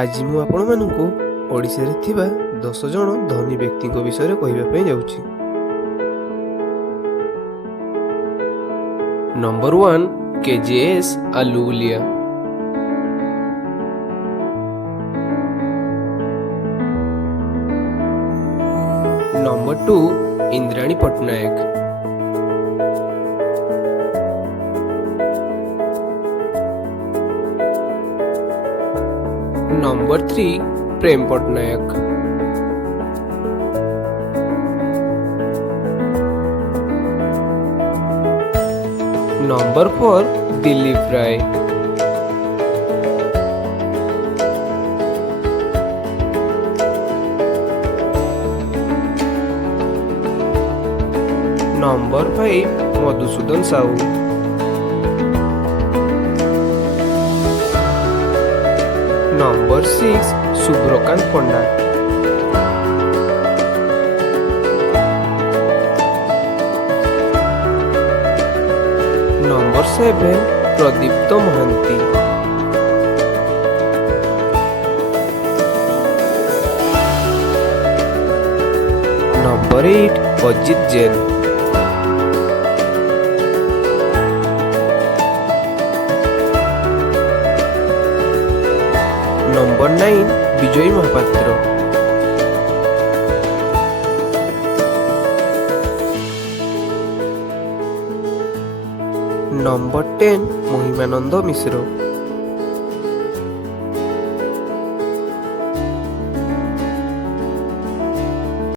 ଆଜି ମୁଁ ଆପଣମାନଙ୍କୁ ଓଡ଼ିଶାରେ ଥିବା 10 ଜଣ ଧନୀ ବ୍ୟକ୍ତିଙ୍କ ବିଷୟରେ କହିବା ପାଇଁ ଯାଉଛି। Number 1 KJS Ahluwalia. Number 2 Indrani Pattnaik. Number 3 Prem Pattnaik. Number 4 Dilip Ray. Number 5 Madhusudan Sahu. Number 6 Subhrakant Panda. Number 7 Pradipta Mohanty. Number 8 Ajit Jain. Number 9 Vijay Mahapatra. Number 10 Mahimananda ମିଶ୍ର।